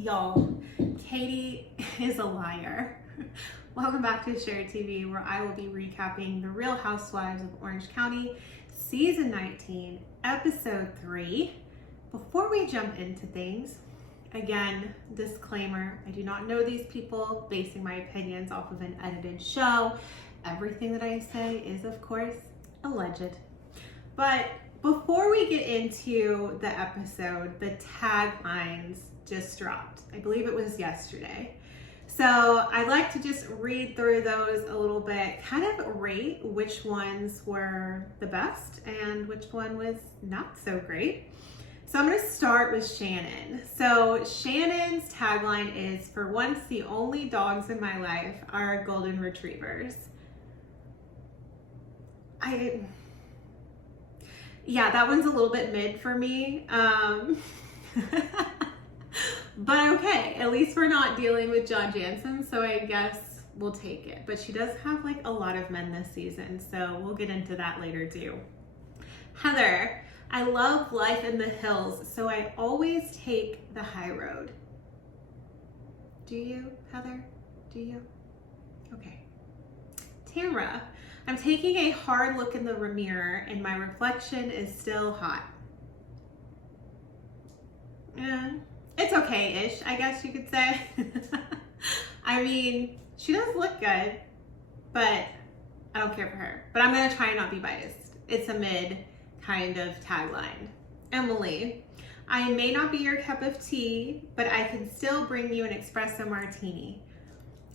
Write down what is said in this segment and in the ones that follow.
Y'all, Katie is a liar. Welcome back to Share TV, where I will be recapping The Real Housewives of Orange County, Season 19, Episode 3. Before we jump into things, again, disclaimer, I do not know these people, basing my opinions off of an edited show. Everything that I say is, of course, alleged. But before we get into the episode, the taglines just dropped. I believe it was yesterday. So I'd like to just read through those a little bit, kind of rate which ones were the best and which one was not so great. So I'm going to start with Shannon. So Shannon's tagline is, "For once, the only dogs in my life are golden retrievers." Yeah, that one's a little bit mid for me. But okay, at least we're not dealing with John Jansen, so I guess we'll take it. But she does have like a lot of men this season, so we'll get into that later too. Heather, "I love life in the hills, so I always take the high road." Do you, Heather? Do you? Okay. Tamra, "I'm taking a hard look in the mirror and my reflection is still hot." It's okay-ish, I guess you could say. I mean, she does look good, but I don't care for her. But I'm gonna try and not be biased. It's a mid kind of tagline. Emily, "I may not be your cup of tea, but I can still bring you an espresso martini."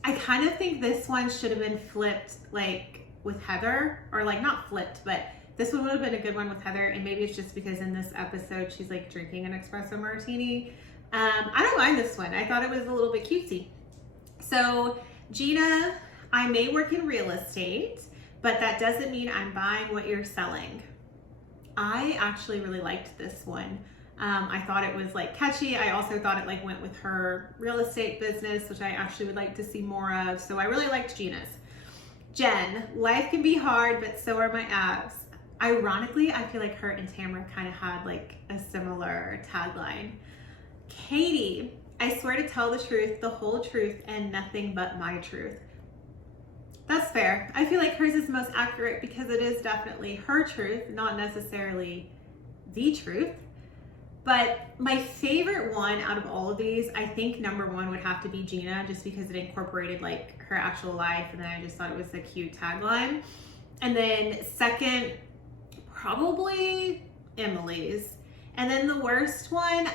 I kind of think this one should have been flipped like with Heather, or like not flipped, but this one would have been a good one with Heather, and maybe it's just because in this episode she's like drinking an espresso martini. I don't mind this one. I thought it was a little bit cutesy. So Gina, "I may work in real estate, but that doesn't mean I'm buying what you're selling." I actually really liked this one. I thought it was like catchy. I also thought it like went with her real estate business, which I actually would like to see more of. So I really liked Gina's. Jen, "Life can be hard, but so are my abs." Ironically, I feel like her and Tamra kind of had like a similar tagline. Katie, "I swear to tell the truth, the whole truth, and nothing but my truth." That's fair. I feel like hers is most accurate because it is definitely her truth, not necessarily the truth. But my favorite one out of all of these, I think number one would have to be Gina, just because it incorporated like her actual life, and then I just thought it was a cute tagline. And then second, probably Emily's. And then the worst one,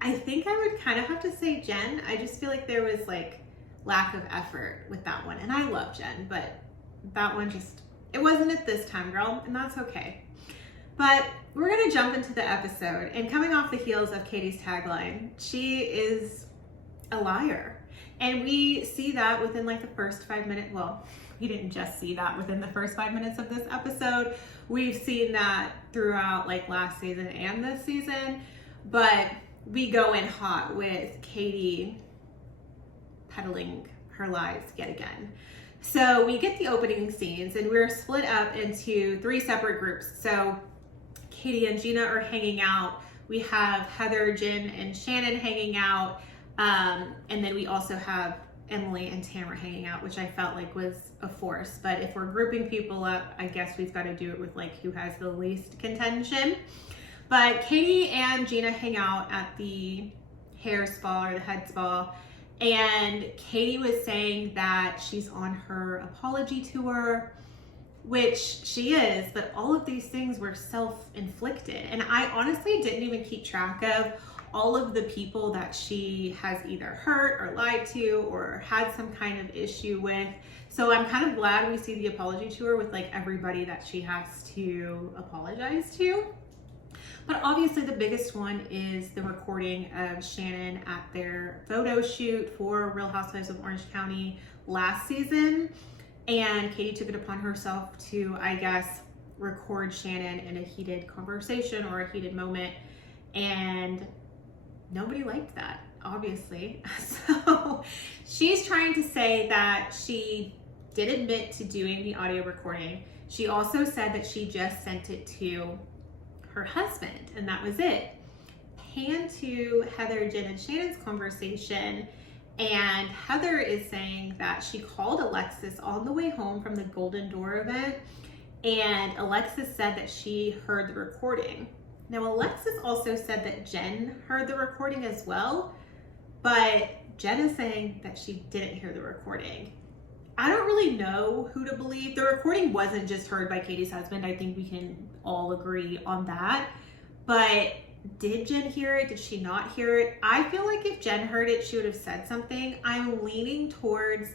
I think I would kind of have to say Jen. I just feel like there was like lack of effort with that one. And I love Jen, but that one just, it wasn't it this time, girl, and that's okay. But we're gonna jump into the episode, and coming off the heels of Katie's tagline, she is a liar. And we see that within like the first 5 minutes. Well, we didn't just see that within the first 5 minutes of this episode. We've seen that throughout like last season and this season, but we go in hot with Katie peddling her lies yet again. So we get the opening scenes, and we're split up into 3 separate groups. So Katie and Gina are hanging out. We have Heather, Jen, and Shannon hanging out. And then we also have Emily and Tamra hanging out, which I felt like was a force. But if we're grouping people up, I guess we've got to do it with like who has the least contention. But Katie and Gina hang out at the hair spa, or the head spa. And Katie was saying that she's on her apology tour, which she is, but all of these things were self-inflicted. And I honestly didn't even keep track of all of the people that she has either hurt or lied to or had some kind of issue with. So I'm kind of glad we see the apology tour with like everybody that she has to apologize to. But obviously the biggest one is the recording of Shannon at their photo shoot for Real Housewives of Orange County last season. And Katie took it upon herself to, I guess, record Shannon in a heated conversation or a heated moment. And nobody liked that, obviously. So she's trying to say that she did admit to doing the audio recording. She also said that she just sent it to her husband, and that was it. pan to Heather, Jen, and Shannon's conversation, and Heather is saying that she called Alexis on the way home from the Golden Door event, and Alexis said that she heard the recording. Now, Alexis also said that Jen heard the recording as well, but Jen is saying that she didn't hear the recording. I don't really know who to believe. The recording wasn't just heard by Katie's husband. I think we can all agree on that. But did Jen hear it? Did she not hear it? I feel like if Jen heard it, she would have said something. I'm leaning towards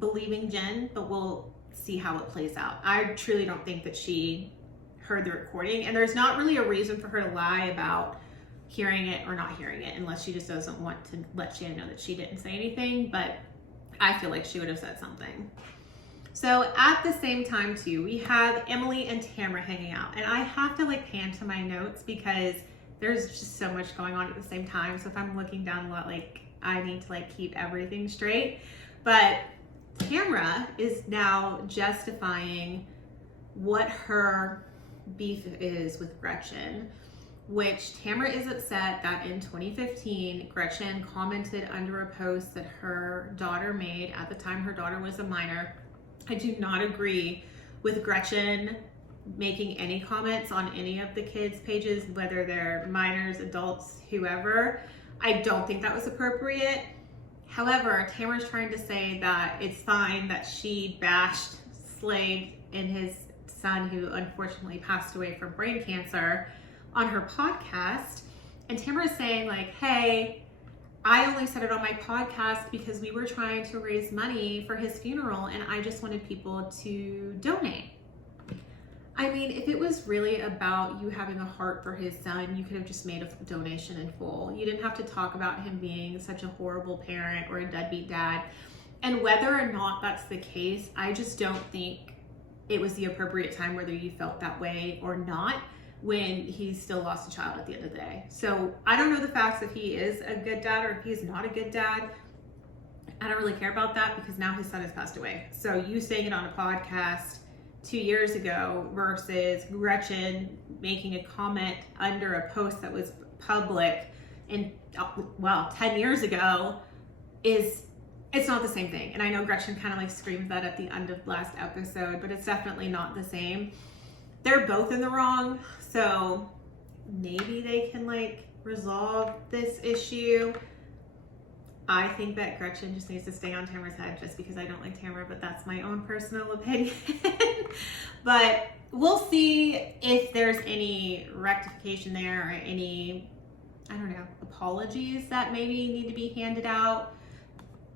believing Jen, but we'll see how it plays out. I truly don't think that she heard the recording, and there's not really a reason for her to lie about hearing it or not hearing it, unless she just doesn't want to let Shannon know that she didn't say anything, but I feel like she would have said something. So at the same time too, we have Emily and Tamra hanging out, and I have to like pan to my notes because there's just so much going on at the same time. So if I'm looking down a lot, like I need to like keep everything straight. But Tamra is now justifying what her beef is with Gretchen, which Tamra is upset that in 2015, Gretchen commented under a post that her daughter made. At the time, her daughter was a minor. I do not agree with Gretchen making any comments on any of the kids' pages, whether they're minors, adults, whoever. I don't think that was appropriate. However, Tamara's trying to say that it's fine that she bashed Slade and his son, who unfortunately passed away from brain cancer, on her podcast. And Tamara's saying like, hey, I only said it on my podcast because we were trying to raise money for his funeral and I just wanted people to donate. I mean, if it was really about you having a heart for his son, you could have just made a donation in full. You didn't have to talk about him being such a horrible parent or a deadbeat dad. And whether or not that's the case, I just don't think it was the appropriate time, whether you felt that way or not, when he still lost a child at the end of the day. So I don't know the facts if he is a good dad or if he's not a good dad. I don't really care about that because now his son has passed away. So you saying it on a podcast 2 years ago versus Gretchen making a comment under a post that was public in, 10 years ago, it's not the same thing. And I know Gretchen kind of like screamed that at the end of last episode, but it's definitely not the same. They're both in the wrong, so maybe they can like resolve this issue. I think that Gretchen just needs to stay on Tamara's head just because I don't like Tamara, but that's my own personal opinion. But we'll see if there's any rectification there or any, I don't know, apologies that maybe need to be handed out.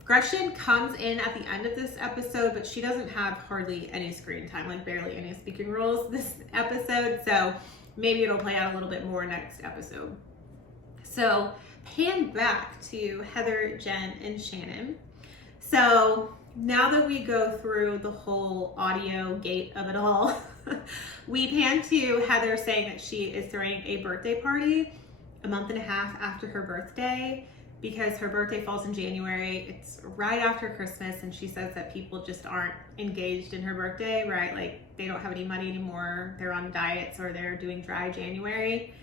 Gretchen comes in at the end of this episode, but she doesn't have hardly any screen time, like barely any speaking roles this episode. So maybe it'll play out a little bit more next episode. So pan back to Heather, Jen, and Shannon. So now that we go through the whole audio gate of it all, we pan to Heather saying that she is throwing a birthday party a month and a half after her birthday because her birthday falls in January. It's right after Christmas, and she says that people just aren't engaged in her birthday, right? Like they don't have any money anymore, they're on diets, or they're doing dry January.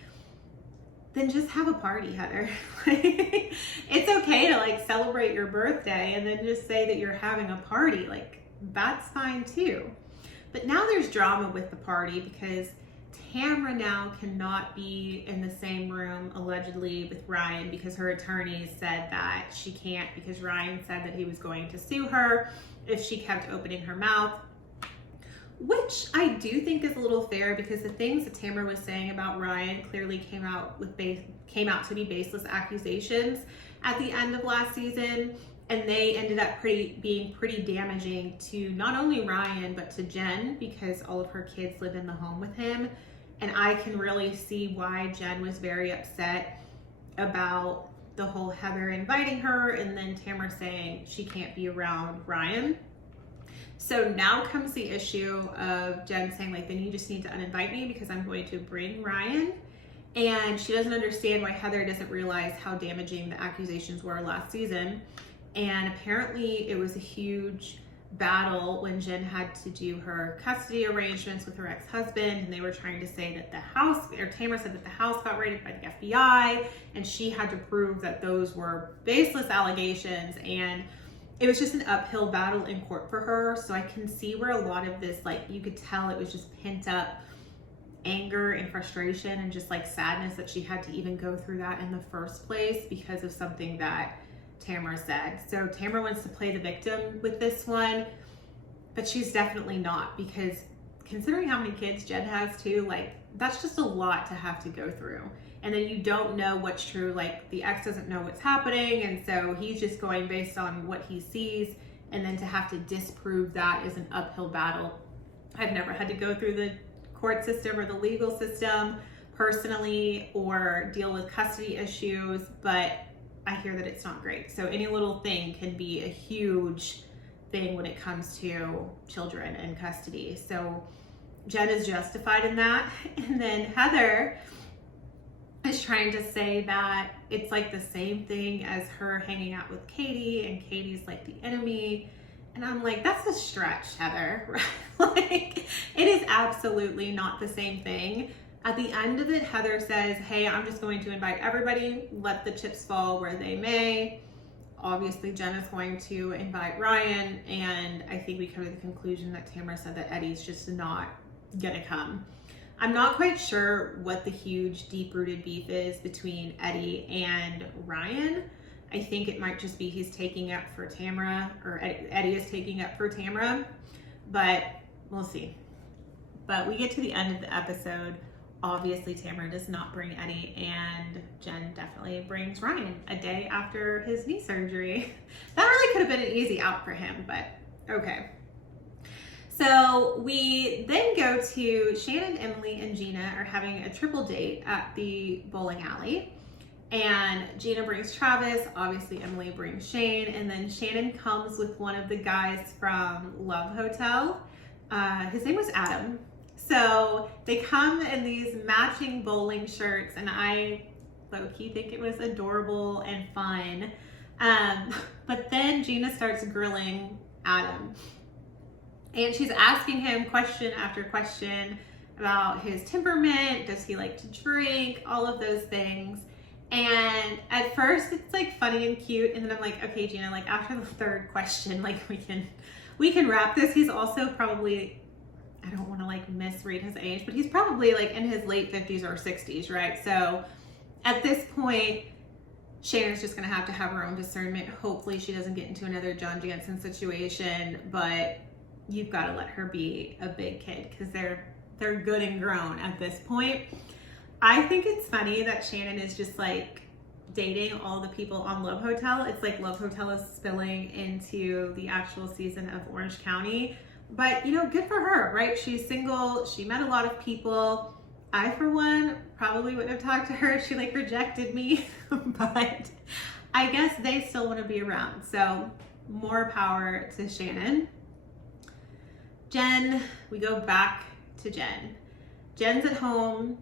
Then just have a party, Heather. It's okay to like celebrate your birthday and then just say that you're having a party. Like that's fine too. But now there's drama with the party because Tamra now cannot be in the same room allegedly with Ryan because her attorneys said that she can't because Ryan said that he was going to sue her if she kept opening her mouth. Which I do think is a little fair because the things that Tamra was saying about Ryan clearly came out to be baseless accusations at the end of last season, and they ended up being pretty damaging to not only Ryan but to Jen because all of her kids live in the home with him, and I can really see why Jen was very upset about the whole Heather inviting her and then Tamra saying she can't be around Ryan. So now comes the issue of Jen saying like, then you just need to uninvite me because I'm going to bring Ryan. And she doesn't understand why Heather doesn't realize how damaging the accusations were last season. And apparently it was a huge battle when Jen had to do her custody arrangements with her ex-husband, and they were trying to say that the house, or Tamara said that the house got raided by the FBI, and she had to prove that those were baseless allegations, and it was just an uphill battle in court for her. So I can see where a lot of this, like, you could tell it was just pent up anger and frustration and just like sadness that she had to even go through that in the first place because of something that Tamara said. So Tamara wants to play the victim with this one, but she's definitely not, because considering how many kids Jen has too, like, that's just a lot to have to go through. And then you don't know what's true. Like, the ex doesn't know what's happening, and so he's just going based on what he sees, and then to have to disprove that is an uphill battle. I've never had to go through the court system or the legal system personally or deal with custody issues, but I hear that it's not great. So any little thing can be a huge thing when it comes to children and custody. So Jen is justified in that. And then Heather is trying to say that it's like the same thing as her hanging out with Katie, and Katie's like the enemy. And I'm like, that's a stretch, Heather. Like, it is absolutely not the same thing. At the end of it, Heather says, hey, I'm just going to invite everybody, let the chips fall where they may. Obviously, Jen is going to invite Ryan, and I think we come to the conclusion that Tamara said that Eddie's just not gonna come. I'm not quite sure what the huge deep-rooted beef is between Eddie and Ryan. I think it might just be he's taking up for Tamara, or Eddie is taking up for Tamara, but we'll see. But we get to the end of the episode. Obviously, Tamara does not bring Eddie, and Jen definitely brings Ryan a day after his knee surgery. That really could have been an easy out for him, but okay. So we then go to Shannon, Emily, and Gina are having a triple date at the bowling alley. And Gina brings Travis, obviously Emily brings Shane, and then Shannon comes with one of the guys from Love Hotel. His name was Adam. So they come in these matching bowling shirts, and I low-key think it was adorable and fun. But then Gina starts grilling Adam. And she's asking him question after question about his temperament, does he like to drink, all of those things. And at first it's like funny and cute, and then I'm like, okay, Gina, like after the third question, like we can wrap this. He's also probably, I don't want to like misread his age, but he's probably like in his late 50s or 60s, right? So at this point, Shannon's just gonna have to have her own discernment. Hopefully she doesn't get into another John Jansen situation, but you've got to let her be a big kid because they're good and grown at this point. I think it's funny that Shannon is just like dating all the people on Love Hotel. It's like Love Hotel is spilling into the actual season of Orange County. But, you know, good for her, right? She's single. She met a lot of people. I, for one, probably wouldn't have talked to her if she like rejected me. But I guess they still want to be around. So more power to Shannon. Jen, we go back to Jen. Jen's at home.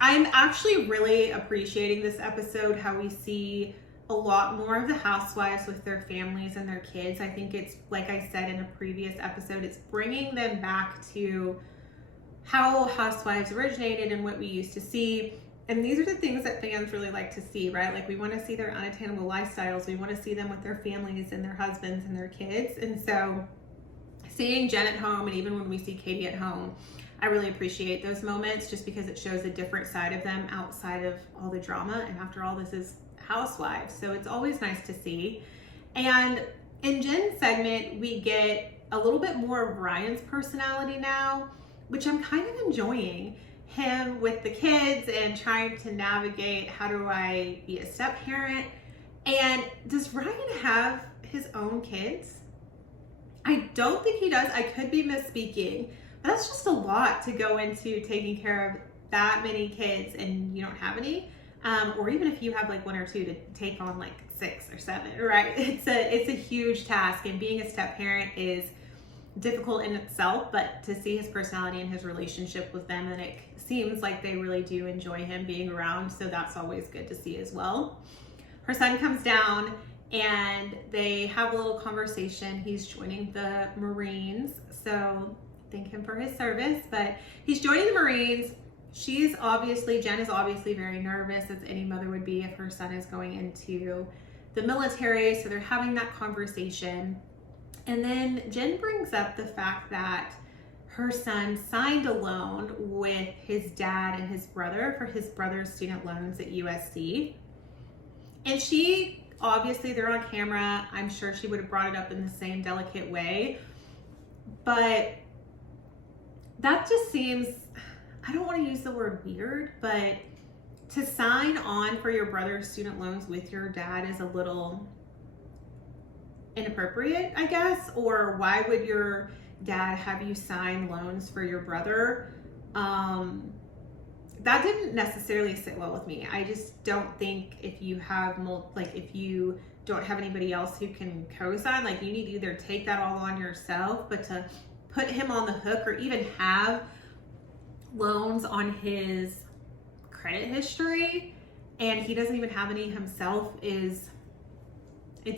I'm actually really appreciating this episode, how we see a lot more of the housewives with their families and their kids. I think it's, like I said in a previous episode, it's bringing them back to how housewives originated and what we used to see. And these are the things that fans really like to see, right? Like, we want to see their unattainable lifestyles. We want to see them with their families and their husbands and their kids. And so seeing Jen at home, and even when we see Katie at home, I really appreciate those moments just because it shows a different side of them outside of all the drama. And after all, this is housewives, so it's always nice to see. And in Jen's segment, we get a little bit more of Ryan's personality now, which I'm kind of enjoying. Him with the kids and trying to navigate, how do I be a step parent? And does Ryan have his own kids? I don't think he does. I could be misspeaking, but that's just a lot to go into taking care of that many kids and you don't have any. Or even if you have like one or two, to take on like 6 or 7, right? It's a huge task, and being a step parent is difficult in itself, but to see his personality and his relationship with them, and it seems like they really do enjoy him being around, so that's always good to see as well. Her son comes down and they have a little conversation. He's joining the Marines, so thank him for his service, but he's joining the Marines. Jen is obviously very nervous, as any mother would be if her son is going into the military, so they're having that conversation. And then Jen brings up the fact that her son signed a loan with his dad and his brother for his brother's student loans at USC. And she, obviously they're on camera, I'm sure she would have brought it up in the same delicate way, but that just seems, I don't want to use the word weird, but to sign on for your brother's student loans with your dad is a little inappropriate, I guess. Or why would your dad have you sign loans for your brother? That didn't necessarily sit well with me. I just don't think if you have, if you don't have anybody else who can co-sign, like you need to either take that all on yourself, but to put him on the hook or even have loans on his credit history and he doesn't even have any himself it's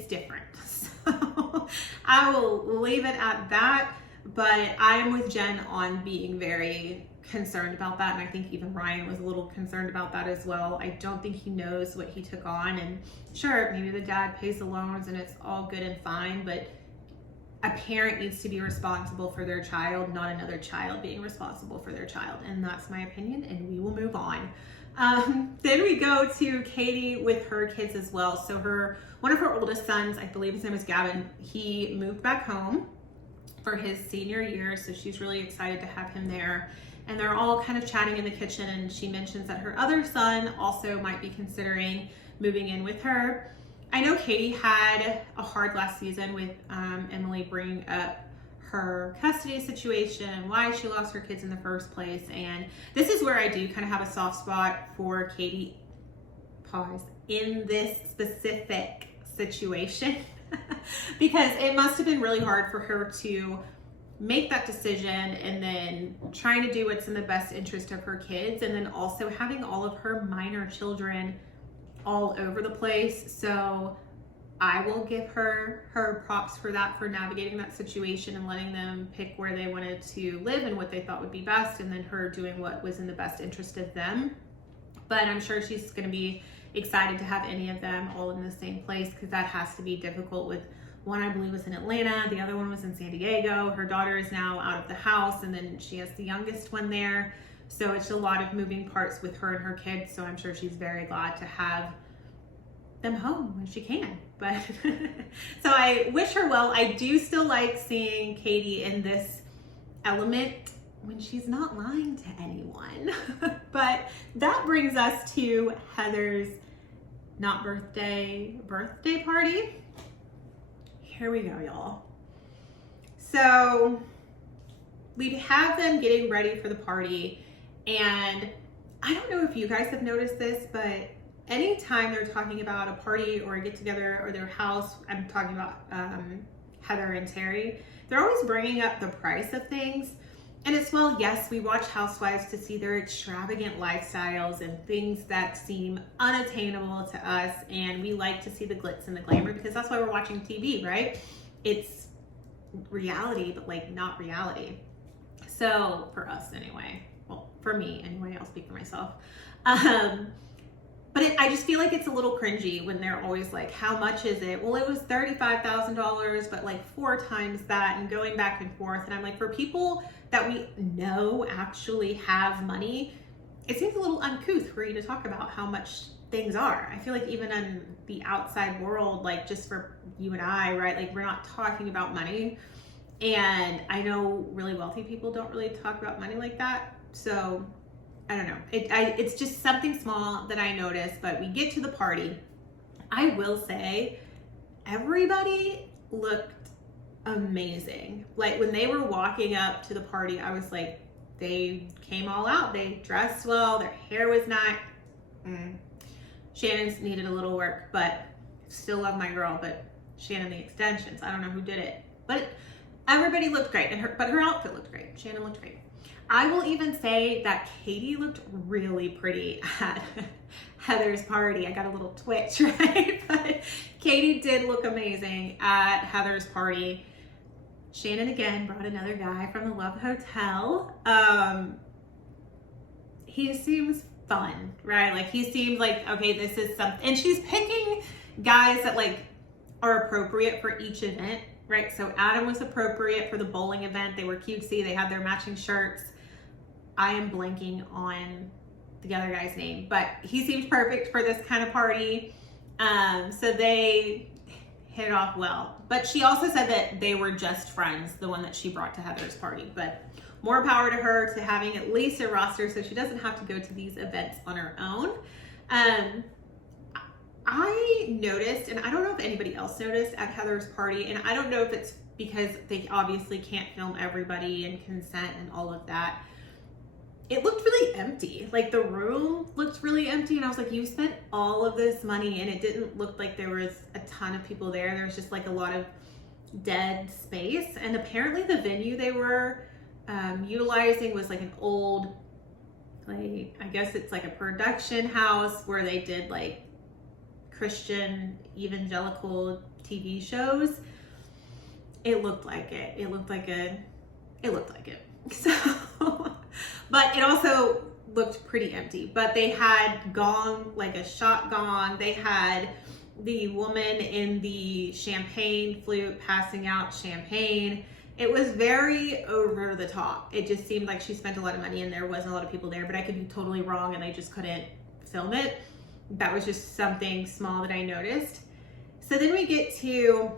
different. So I will leave it at that, but I am with Jen on being very concerned about that, and I think even Ryan was a little concerned about that as well. I don't think he knows what he took on, and sure, maybe the dad pays the loans and it's all good and fine, but a parent needs to be responsible for their child, not another child being responsible for their child. And that's my opinion, and we will move on. Then we go to Katie with her kids as well. So one of her oldest sons, I believe his name is Gavin, he moved back home for his senior year. So she's really excited to have him there. And they're all kind of chatting in the kitchen, and she mentions that her other son also might be considering moving in with her. I know Katie had a hard last season with Emily bringing up her custody situation and why she lost her kids in the first place. And this is where I do kind of have a soft spot for Katie, in this specific situation, because it must have been really hard for her to make that decision and then trying to do what's in the best interest of her kids, and then also having all of her minor children all over the place. So I will give her props for that, for navigating that situation and letting them pick where they wanted to live and what they thought would be best, and then her doing what was in the best interest of them. But I'm sure she's going to be excited to have any of them all in the same place, because that has to be difficult. With one, I believe, was in Atlanta, the other one was in San Diego. Her daughter is now out of the house, and then she has the youngest one there. So it's a lot of moving parts with her and her kids. So I'm sure she's very glad to have them home when she can. But so I wish her well. I do still like seeing Katie in this element when she's not lying to anyone. But that brings us to Heather's not birthday party. Here we go, y'all. So we have them getting ready for the party, and I don't know if you guys have noticed this, but anytime they're talking about a party or a get together or their house, I'm talking about Heather and Terry, they're always bringing up the price of things. And it's, well, yes, we watch Housewives to see their extravagant lifestyles and things that seem unattainable to us, and we like to see the glitz and the glamour because that's why we're watching TV, right? It's reality, but like not reality. So for us anyway, well, for me anyway, I'll speak for myself. But I just feel like it's a little cringy when they're always like, how much is it? Well, it was $35,000, but like 4 times that, and going back and forth. And I'm like, for people that we know actually have money, it seems a little uncouth for you to talk about how much things are. I feel like even in the outside world, like just for you and I, right? Like we're not talking about money. And I know really wealthy people don't really talk about money like that. So I don't know. It's just something small that I noticed, but we get to the party. I will say everybody looked amazing. Like when they were walking up to the party, I was like, they came all out. They dressed well. Their hair was not. Shannon's needed a little work, but still love my girl. But Shannon, the extensions, I don't know who did it, but everybody looked great. But her outfit looked great. Shannon looked great. I will even say that Katie looked really pretty at Heather's party. I got a little twitch, right? But Katie did look amazing at Heather's party. Shannon again brought another guy from the Love Hotel. He seems fun, right? Like he seems like, okay, this is something, and she's picking guys that like are appropriate for each event, right? So Adam was appropriate for the bowling event. They were cutesy. They had their matching shirts. I am blanking on the other guy's name, but he seemed perfect for this kind of party. So they hit it off well. But she also said that they were just friends, the one that she brought to Heather's party. But more power to her to having at least a roster so she doesn't have to go to these events on her own. I noticed, and I don't know if anybody else noticed at Heather's party, and I don't know if it's because they obviously can't film everybody and consent and all of that. It looked really empty. Like the room looked really empty, and I was like, you spent all of this money and it didn't look like there was a ton of people there. There was just like a lot of dead space. And apparently the venue they were utilizing was like an old, like, I guess it's like a production house where they did like Christian evangelical TV shows. It looked like it. It looked like it. So, but it also looked pretty empty. But they had gong, like a shot gong. They had the woman in the champagne flute passing out champagne. It was very over the top. It just seemed like she spent a lot of money and there wasn't a lot of people there, but I could be totally wrong and they just couldn't film it. That was just something small that I noticed. So then we get to,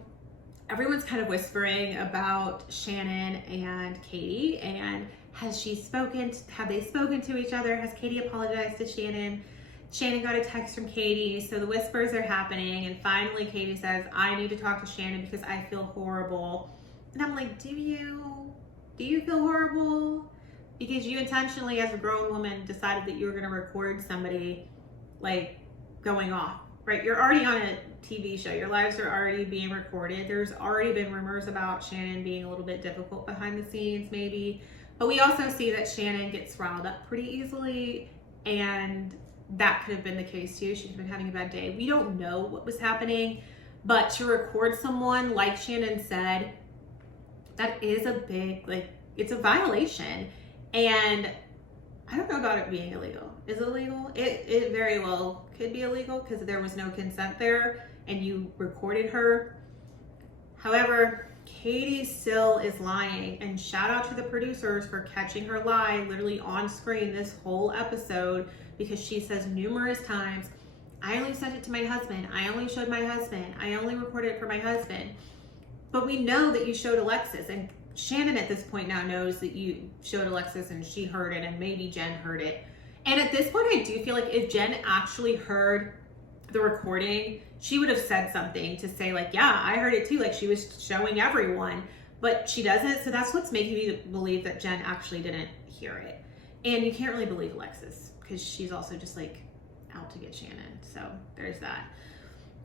everyone's kind of whispering about Shannon and Katie, and have they spoken to each other? Has Katie apologized to Shannon? Shannon got a text from Katie, so the whispers are happening, and finally Katie says, I need to talk to Shannon because I feel horrible. And I'm like, do you feel horrible? Because you intentionally, as a grown woman, decided that you were gonna record somebody like going off, right? You're already on a TV show. Your lives are already being recorded. There's already been rumors about Shannon being a little bit difficult behind the scenes, maybe. But we also see that Shannon gets riled up pretty easily, and that could have been the case too. She could have been having a bad day. We don't know what was happening, but to record someone, like Shannon said, that is a big, like, it's a violation. And I don't know about it being illegal. Is it illegal? It very well could be illegal because there was no consent there and you recorded her. However, Katie still is lying, and shout out to the producers for catching her lie literally on screen this whole episode, because she says numerous times, I only sent it to my husband. I only showed my husband. I only recorded it for my husband. But we know that you showed Alexis, and Shannon at this point now knows that you showed Alexis and she heard it, and maybe Jen heard it. And at this point, I do feel like if Jen actually heard the recording, she would have said something to say like, yeah, I heard it too. Like she was showing everyone, but she doesn't. So that's what's making me believe that Jen actually didn't hear it. And you can't really believe Alexis because she's also just like out to get Shannon. So there's that.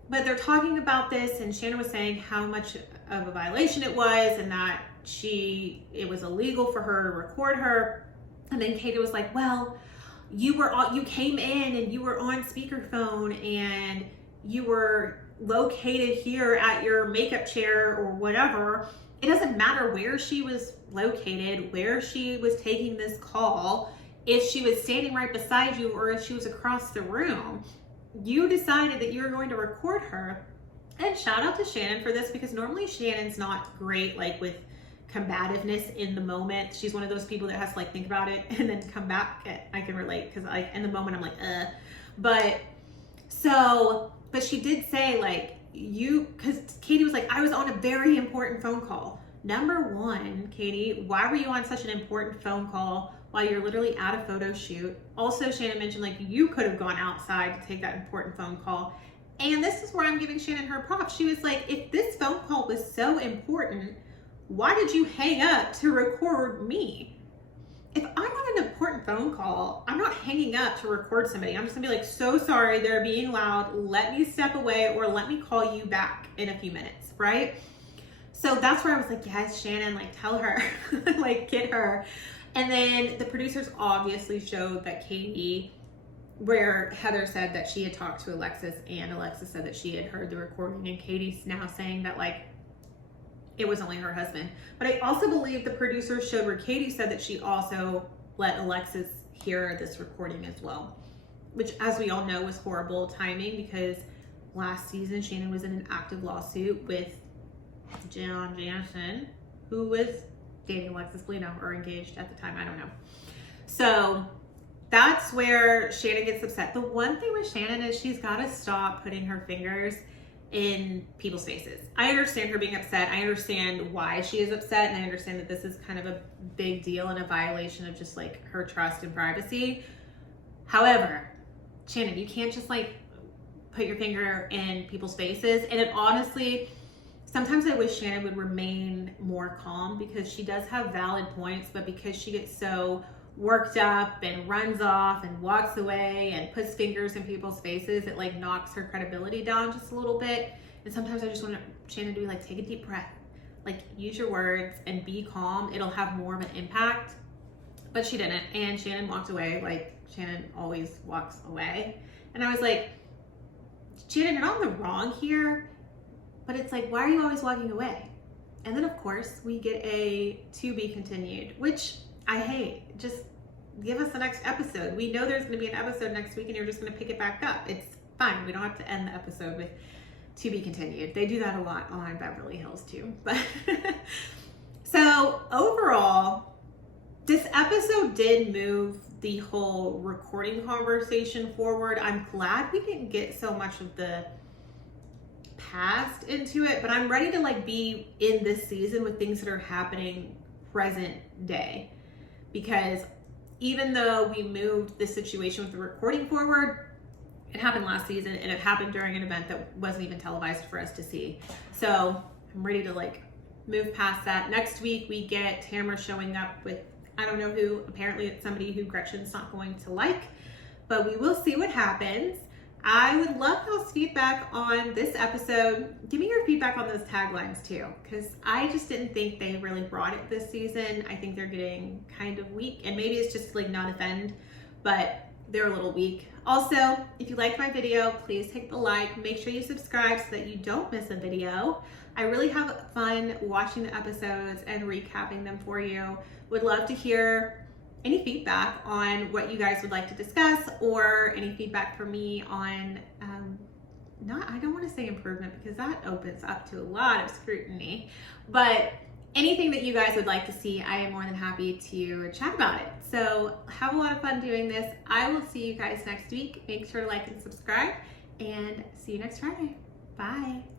But they're talking about this, and Shannon was saying how much of a violation it was, and that it was illegal for her to record her. And then Katie was like, well, you came in and you were on speakerphone and you were located here at your makeup chair or whatever. It doesn't matter where she was located, where she was taking this call, if she was standing right beside you or if she was across the room. You decided that you were going to record her. And shout out to Shannon for this, because normally Shannon's not great like with combativeness in the moment. She's one of those people that has to like think about it and then come back. I can relate because like in the moment I'm like, But she did say like, because Katie was like, I was on a very important phone call. Number one, Katie, why were you on such an important phone call while you're literally at a photo shoot? Also, Shannon mentioned like you could have gone outside to take that important phone call. And this is where I'm giving Shannon her props. She was like, if this phone call was so important, why did you hang up to record me? If I'm on an important phone call, I'm not hanging up to record somebody. I'm just gonna be like, so sorry, they're being loud. Let me step away or let me call you back in a few minutes, right? So that's where I was like, yes, Shannon, like tell her, like get her. And then the producers obviously showed that Katie where Heather said that she had talked to Alexis, and Alexis said that she had heard the recording, and Katie's now saying that like it was only her husband. But I also believe the producer showed where Katie said that she also let Alexis hear this recording as well, which, as we all know, was horrible timing because last season Shannon was in an active lawsuit with John Jansen, who was dating Alexis Bellino, or engaged at the time, I don't know. So that's where Shannon gets upset. The one thing with Shannon is she's got to stop putting her fingers in people's faces. I understand her being upset. I understand why she is upset, and I understand that this is kind of a big deal and a violation of just like her trust and privacy. However, Shannon, you can't just like put your finger in people's faces. And it honestly, sometimes I wish Shannon would remain more calm, because she does have valid points, but because she gets so worked up and runs off and walks away and puts fingers in people's faces, it like knocks her credibility down just a little bit. And sometimes I just want Shannon to be like, take a deep breath, like use your words and be calm. It'll have more of an impact. But she didn't, and Shannon walked away like Shannon always walks away. And I was like, Shannon, you're not in the wrong here, but it's like, why are you always walking away? And then of course we get a to be continued, which I hate. Just give us the next episode. We know there's going to be an episode next week, and you're just going to pick it back up. It's fine. We don't have to end the episode with to be continued. They do that a lot on Beverly Hills too. But so overall, this episode did move the whole recording conversation forward. I'm glad we didn't get so much of the past into it, but I'm ready to like be in this season with things that are happening present day. Because even though we moved the situation with the recording forward, it happened last season, and it happened during an event that wasn't even televised for us to see. So I'm ready to like move past that. Next week we get Tamara showing up with, I don't know who. Apparently it's somebody who Gretchen's not going to like, but we will see what happens. I would love y'all's feedback on this episode. Give me your feedback on those taglines too, because I just didn't think they really brought it this season. I think they're getting kind of weak, and maybe it's just like not offend, but they're a little weak. Also, if you liked my video, please hit the like. Make sure you subscribe so that you don't miss a video. I really have fun watching the episodes and recapping them for you. Would love to hear any feedback on what you guys would like to discuss, or any feedback from me on, I don't want to say improvement, because that opens up to a lot of scrutiny, but anything that you guys would like to see, I am more than happy to chat about it. So have a lot of fun doing this. I will see you guys next week. Make sure to like and subscribe, and see you next Friday. Bye.